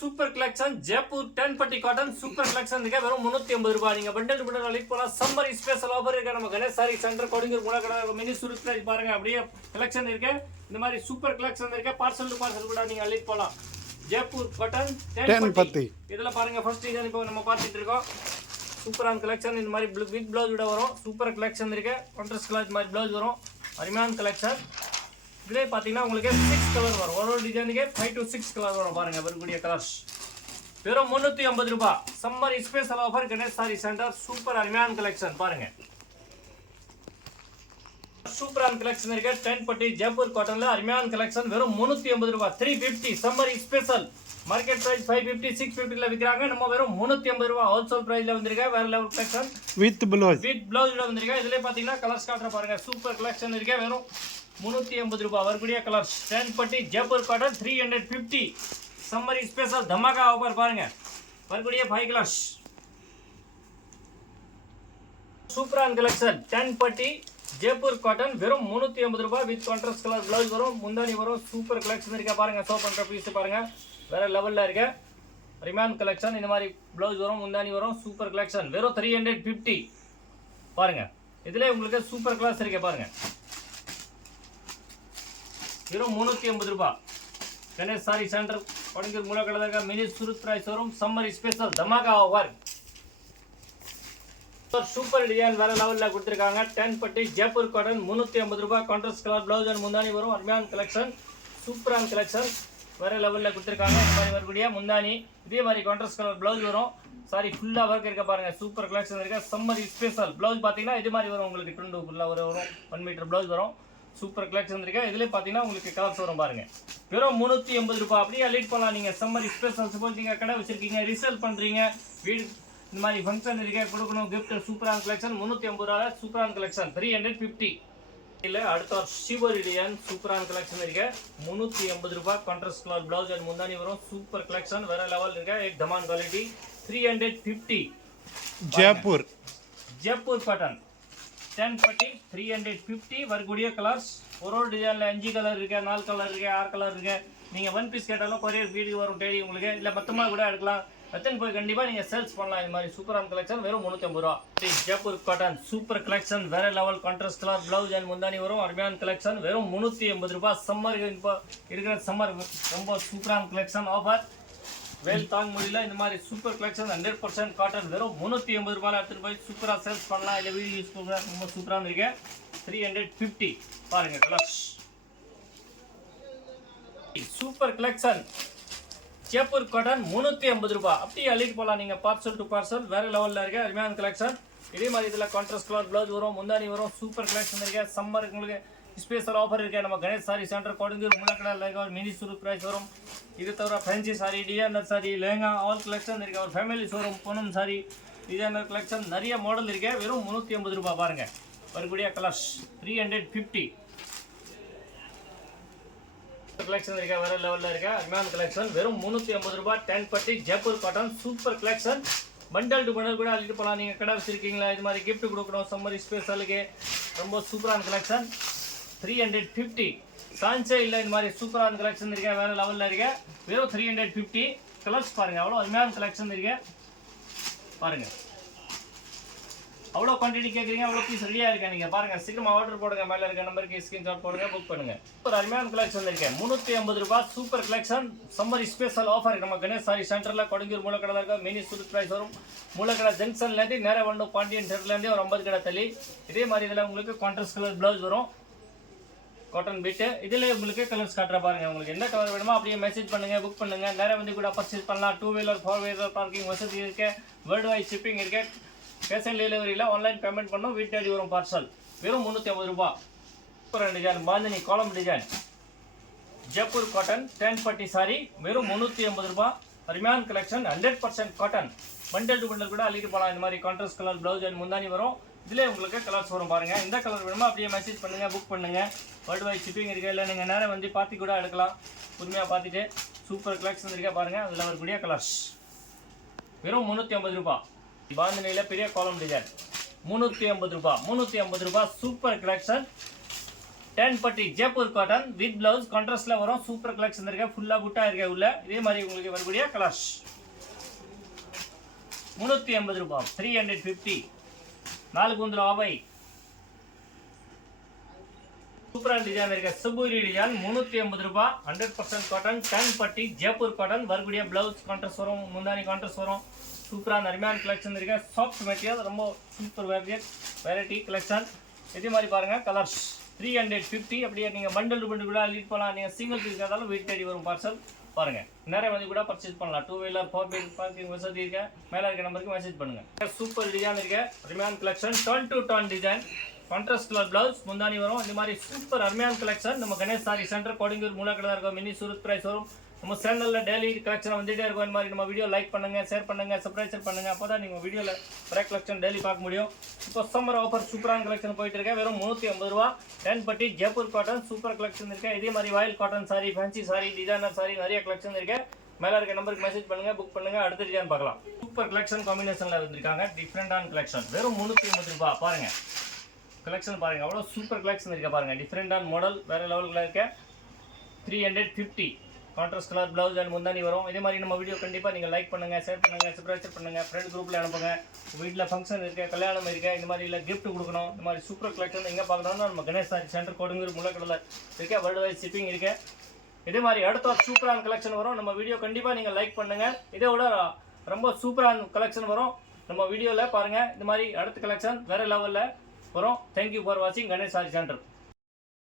Super collection Jaipur 10 பட்டி cotton super collection இருக்கு வெறும் 350 ரூபாய். நீங்க பண்டல் பண்டல் அழைத்து போலாம். சம்மர் ஸ்பெஷல் ஆஃபர் இருக்கு. நம்ம Ganesh sari centre Kodungur Moolakadai mini Surat price பாருங்க. அப்படியே கலெக்ஷன் இருக்கு. இந்த மாதிரி சூப்பர் கலெக்ஷன் இருக்கு. பார்சல் டு பார்சல் கூட நீங்க அழைத்து போலாம். ஜெய்ப்பூர் காட்டன் 10 பட்டி. இதெல்லாம் பாருங்க ஃபர்ஸ்ட் டிசைன் இப்போ நம்ம பார்த்துட்டு இருக்கோம். சூப்பரான கலெக்ஷன். இந்த மாதிரி பிக் ப்ளவுஸ் விட வரும். சூப்பர் கலெக்ஷன் இருக்கு. கான்ட்ராஸ்ட் கலர் மாதிரி ப்ளவுஸ் வரும். அருமையான கலெக்ஷன். இதுல பாத்தீங்கன்னா உங்களுக்கு 6 கலர் வரும். ஒரு டிசைனுக்கு 5 to 6 கலர் வரும். பாருங்க வரக்கூடிய கலர்ஸ் வெறும் 350 ரூபாய். Summer special offer Ganesh sari centre. Super அருமையான கலெக்ஷன் பாருங்க. சூப்பரான கலெக்ஷன் இருக்கு. 10 பட்டி ஜெய்ப்பூர் காட்டன்ல அருமையான கலெக்ஷன் வெறும் 350 ரூபாய். 350 சம்மர் ஸ்பெஷல். மார்க்கெட் பிரைஸ் 550 650 ல விக்கிறாங்க. நம்ம வெறும் 350 ரூபாய் ஹோல்சேல் பிரைஸ்ல வந்திருக்க. வேற லெவல் கலெக்ஷன் வித் ப்ளவுஸ் வந்திருக்க. இதுல பாத்தீங்கன்னா கலர்ஸ் காட்டுற பாருங்க. சூப்பர் கலெக்ஷன் இருக்கு. வெறும் 350 ரூபாய். வரக்கூடிய கலர்ஸ் 10 பட்டி ஜெய்ப்பூர் காட்டன் 350 சம்மர் ஸ்பெஷல் தமாகா ஆஃபர் பாருங்க. வரக்கூடிய 5 கலர்ஸ் சூப்பரான கலெக்ஷன் 10 பட்டி ஜெய்ப்பூர் காட்டன் வெறும் 350 ரூபாய். வித் கான்ட்ராஸ்ட் கலர் ப்ளவுஸ் வரும். முந்தானி வரும். சூப்பர் கலெக்ஷன் இருக்கா பாருங்க. சோ பண்ற பீஸ் பாருங்க. வேற லெவல்ல இருக்கு. ரிமான் கலெக்ஷன். இந்த மாதிரி ப்ளவுஸ் வரும். முந்தானி வரும். சூப்பர் கலெக்ஷன் வெறும் 350 பாருங்க. இதுல உங்களுக்கு சூப்பர் கலர்ஸ் இருக்கு பாருங்க. வெறும் 350 ரூபாய். Ganesh sari centre Kodungur Moolakadai mini Surat price வரும். சம்மர் ஸ்பெஷல் தமாகா ஆஃபர். சூப்பர் டிசைன் வேற லெவல்ல கொடுத்திருக்காங்க. 10 பட்டி ஜெய்ப்பூர் காட்டன் 350 ரூபாய். கான்ட்ராஸ்ட் கலர் ப்ளவுஸ் அண்ட் முந்தானி வரும். அருமையான கலெக்ஷன். சூப்பரான கலெக்ஷன் வேற லெவல்ல கொடுத்திருக்காங்க. இந்த மாதிரி வரக்கூடிய முந்தானி இதே மாதிரி கான்ட்ராஸ்ட் கலர் ப்ளவுஸ் வரும். சாரி ஃபுல்லா ஒர்க் இருக்க பாருங்க. சூப்பர் கலெக்ஷன் இருக்கு. சம்மர் ஸ்பெஷல் ப்ளவுஸ் பாத்தீங்கன்னா இது மாதிரி வரும். உங்களுக்கு டுண்டு ஃபுல்லா வரும். 1 மீட்டர் ப்ளவுஸ் வரும். சூப்பர் கலெக்ஷன் இருக்கு. இதுல பாத்தீங்கன்னா உங்களுக்கு கலர்ஸ் வரும் பாருங்க. வெறும் 380 ரூபாய். அப்படியே லீட் பண்ணலாம். நீங்க சம்மர் ஸ்பெஷல் சப்போஸ் நீங்க கடை வச்சிருக்கீங்க, ரீசேல் பண்றீங்க, வீடு இந்த மாதிரி ஃபங்க்ஷன் இருக்கு, கொடுக்கணும் கிஃப்ட். சூப்பரான கலெக்ஷன் 380 ரூபாய். சூப்பரான கலெக்ஷன் 350 இல்ல. அடுத்த சிவரி டிசைன் சூப்பரான கலெக்ஷன் இருக்கு. 380 ரூபாய். கான்ட்ராஸ்ட் கலர் ப்ளவுஸ் அண்ட் முந்தானி வரும். சூப்பர் கலெக்ஷன் வேற லெவல் இருக்கு. एक धमान क्वालिटी 350 ஜெய்ப்பூர் காட்டன் 10 பட்டி 350 வரக்கூடிய கலர்ஸ். ஒரு டிசைன்ல 5 கலர் இருக்கு, 4 கலர் இருக்கு, 6 கலர் இருக்கு. நீங்க 1 பீஸ் கேட்டாலும் கொரியர் வீடியோ வரும் டெய்லி உங்களுக்கு. இல்ல மொத்தமா கூட எடுக்கலாம். எத்தனை போய் கண்டிப்பா நீங்க சேல்ஸ் பண்ணலாம். இந்த மாதிரி சூப்பரான கலெக்ஷன் வெறும் 350 ரூபாய். ஜெய்ப்பூர் காட்டன் சூப்பர் கலெக்ஷன் வேற level. Contrast colour blouse and முந்தானி வரும். அருமையான கலெக்ஷன் வெறும் 380 ரூபாய். சம்மர் இப்போ இருக்கிற சம்மர் ரொம்ப சூப்பரான கலெக்ஷன் ஆஃபர். வேல் தாங்க முடியல. இந்த மாதிரி சூப்பர் கலெக்ஷன் 100% காட்டன் வெறும் 380 ரூபாய். எடுத்துட்டு போய் சூப்பரா சேல்ஸ் பண்ணலாம். இல்ல வீடியோ யூஸ் பண்ணலாம். ரொம்ப சூப்பரா இருக்கு. 350 பாருங்க colours. Super collection Jaipur cotton 380 ரூபாய். அப்படியே அள்ளிட்டு போலாம். நீங்க பார்சல் டு பார்சல் வேற லெவல்ல இருக்கு. அருமையான கலெக்ஷன். இதே மாதிரி இதுல கான்ட்ராஸ்ட் கலர் ப்ளவுஸ் வரும். முந்தானி வரும். சூப்பர் கலெக்ஷன் இருக்கு. சம்மர் உங்களுக்கு ஸ்பெஷல் ஆஃபர் இருக்கு. நம்ம Ganesh sari centre Kodungur Moolakadai mini Surat price வரும். இது தவிர fancy sari, designer sari, lehenga all collection இருக்கு. ஒரு family showroom Poonam sari, designer collection நிறைய மாடல் இருக்கு. வெறும் 380 ரூபாய் பாருங்க. வரக்கூடிய கலர்ஸ் 350 கலெக்ஷன் இருக்கு. வேற லெவல்ல இருக்கு. அருமையான கலெக்ஷன் வெறும் 380 ரூபாய். 10 பட்டி Jaipur cotton super collection. Bundle to bundle கூட அள்ளிட்டு போலாம். நீங்க கடை வச்சிருக்கீங்களா, இது மாதிரி கிஃப்ட் கொடுக்கணும் சம்மர் ஸ்பெஷலுக்கு. ரொம்ப சூப்பரான கலெக்ஷன் 350. சான்ஸே இல்லை. இந்த மாதிரி சூப்பரான கலெக்ஷன் இருக்கு. வேற லெவல்ல இருக்கு. வெறும் 350 கலர்ஸ் பாருங்க. அவ்வளோ அருமையான கலெக்ஷன் இருக்கு பாருங்க. அவ்வளோ குவான்டிட்டி கேட்குறீங்க, அவ்வளோ பீஸ் ரெடியா இருக்கு. நீங்க பாருங்க சீக்கிரமா ஆர்டர் போடுங்க. மேல இருக்க நம்பருக்கு ஸ்கிரீன்ஷாட் போடுங்க, புக் பண்ணுங்க. ஒரு அருமையான கலெக்ஷன் இருக்கு. 350 ரூபாய். Super collection summer special offer. நம்ம கணேஷ் சாரி சென்டர்ல கொடுங்கூர் மூலக்கடை இருக்க மினி சுருட் பிரைஸ் வரும். மூலக்கடை ஜங்ஷன்ல இருந்து நேரா வந்து பாண்டியன் தெருல இருந்து ஒரு 50 கடை தள்ளி. இதே மாதிரி இதுல உங்களுக்கு கான்ட்ராஸ்ட் கலர் ப்ளவுஸ் வரும். காட்டன் பீட். இதுல உங்களுக்கு கலர்ஸ் காட்டுற பாருங்க. உங்களுக்கு என்ன கலர் வேணுமோ அப்படியே மெசேஜ் பண்ணுங்க, புக் பண்ணுங்க. நேரா வந்து கூட பர்ச்சேஸ் பண்ணலாம். 2 வீலர் 4 வீலர் பார்க்கிங் வசதி இருக்கு. வேர்ல்டு வைட் ஷிப்பிங் இருக்கு. கேஷ் ஆன் டெலிவரியில ஆன்லைன் பேமெண்ட் பண்ணோம். வீட்டு தேடி வரும் பார்சல். வெறும் 350 ரூபாய். சூப்பர் டிசைன் பாந்தினி காலம் டிசைன் ஜெய்ப்பூர் காட்டன் 10 பட்டி சாரி வெறும் 380 ரூபாய். அருமையான collection 100% cotton. Bundle to bundle கூட அள்ளிட்டு போலாம். இந்த மாதிரி கான்ட்ராஸ்ட் கலர் ப்ளவுஸ் அண்ட் முந்தானி வரும். இதுல உங்களுக்கு கலர்ஸ் வரும் பாருங்க. இந்த கலர் வேணுமா அப்படியே மெசேஜ் பண்ணுங்க, புக் பண்ணுங்க. வேர்ல்டு வைட் ஷிப்பிங் இருக்கு. இல்லை நீங்க நேரம் வந்து பார்த்து கூட எடுக்கலாம். பொறுமையா பார்த்துட்டு சூப்பர் கலெக்ஷன் இருக்கா பாருங்க. அதுல வரக்கூடிய கலர்ஸ் வெறும் 350 ரூபாய். பாந்தினியில பெரிய காலம் டிசைன் 350 ரூபாய். 350 ரூபாய். சூப்பர் கலெக்ஷன் 10 பட்டி ஜெய்ப்பூர் காட்டன் வித் பிளவுஸ் கான்ட்ராஸ்ட்ல வரும். சூப்பர் கலெக்ஷன் இருக்கு. ஃபுல்லா புட்டா இருக்கு உள்ள. இதே மாதிரி உங்களுக்கு வரக்கூடிய கலர்ஸ் 380 ரூபாய் 350. 4 கூந்தல் ஆவை சூப்பரான டிசைன் இருக்கு. சபூரி டிசைன் 380 ரூபாய் 100% காட்டன் 10 பட்டி ஜெய்ப்பூர் காட்டன் வரக்கூடிய பிளவுஸ் கான்ட்ராஸ்ட் வரும். முந்தானி கான்ட்ராஸ்ட் வரும். சூப்பரான அருமையான கலெக்ஷன் இருக்கு. சாஃப்ட் மெட்டீரியல் ரொம்ப சூப்பர் வெரைட்டி கலெக்ஷன். இதே மாதிரி பாருங்க கலர்ஸ் 350. அப்படியே நீங்கள் பண்டல் கூட லீட் பண்ணலாம். நீங்கள் சிங்கிள் பீஸ் கேட்டாலும் வீட்டு தேடி வரும் பார்சல். பாருங்க நிறைய வந்து கூட பர்ச்சேஸ் பண்ணலாம். 2 வீலர் 4 வீலர் பார்க்கிங் வசதி இருக்கு. மேலே இருக்க நம்பருக்கு மெசேஜ் பண்ணுங்க. சூப்பர் டிசைன் இருக்கு. அருமையான collection turn to turn design contrast colour blouse முந்தானி வரும். இந்த மாதிரி சூப்பர் அருமையான கலெக்ஷன் நம்ம கணேஷ் சாரி சென்டர் கொடுங்கூர் மூலக்கடை இருக்கும். மினி சூரத் பிரைஸ் வரும். நம்ம சேனலில் டெய்லி கலெக்ஷன் வந்துட்டே இருக்கும். இந்த மாதிரி நம்ம வீடியோ லைக் பண்ணுங்க, ஷேர் பண்ணுங்க, சப்ஸ்கிரைப் பண்ணுங்க. அப்போ தான் நீங்கள் வீடியோவில் பிரைக் கலெக்ஷன் டெய்லி பார்க்க முடியும். இப்போ சம்மர் ஆஃபர் சூப்பரான கலெக்ஷன் போயிட்டு இருக்கேன். வெறும் 380 ரூபா 10 பட்டி ஜெய்ப்பூர் காட்டன் சூப்பர் கலெக்ஷன் இருக்கு. இதே மாதிரி வாயில் cotton sorry, fancy sari, designer sorry நிறைய கலெக்ஷன் இருக்கு. மேலே இருக்க நம்பருக்கு மெசேஜ் பண்ணுங்க, புக் பண்ணுங்க. அடுத்த டிசைன் பார்க்கலாம். சூப்பர் கலெக்ஷன் காம்பினேஷனில் வந்திருக்காங்க. டிஃப்ரெண்டான கலெக்ஷன் வெறும் 380 ரூபா. பாருங்க கலெக்ஷன் பாருங்க. அவ்வளோ சூப்பர் கலெக்ஷன் இருக்கு. பாருங்க டிஃப்ரெண்டான மாடல் வேற லெவலில் இருக்க. 350 கான்ட்ராஸ்ட் கலர் பிளவுஸ் அண்ட் முந்தானி வரும். இதே மாதிரி நம்ம வீடியோ கண்டிப்பாக நீங்கள் லைக் பண்ணுங்க, ஷேர் பண்ணுங்க, சப்ஸ்கிரைப் பண்ணுங்க, ஃப்ரெண்ட் குரூப்பில் அனுப்புங்க. வீட்டில் ஃபங்க்ஷன் இருக்கு, கல்யாணம் இருக்கு, இந்த மாதிரி இல்லை கிஃப்ட் கொடுக்கணும். இந்த மாதிரி சூப்பர் கலெக்ஷன் எங்கே பார்க்கணும்னா நம்ம கணேஷ் சாரி சென்டர் கொடுங்கூர் மூலக்கடலை இருக்க. வேர்ல்டு வைட் ஷிப்பிங் இருக்கு. இதே மாதிரி அடுத்த சூப்பரான கலெக்ஷன் வரும். நம்ம வீடியோ கண்டிப்பாக நீங்கள் லைக் பண்ணுங்க. இதை விட ரொம்ப சூப்பரான கலெக்ஷன் வரும் நம்ம வீடியோவில் பாருங்க. இந்த மாதிரி அடுத்த கலெக்ஷன் வேற லெவலில் வரும். தேங்க்யூ ஃபார் வாட்சிங் கணேஷ் சாரி சென்டர்.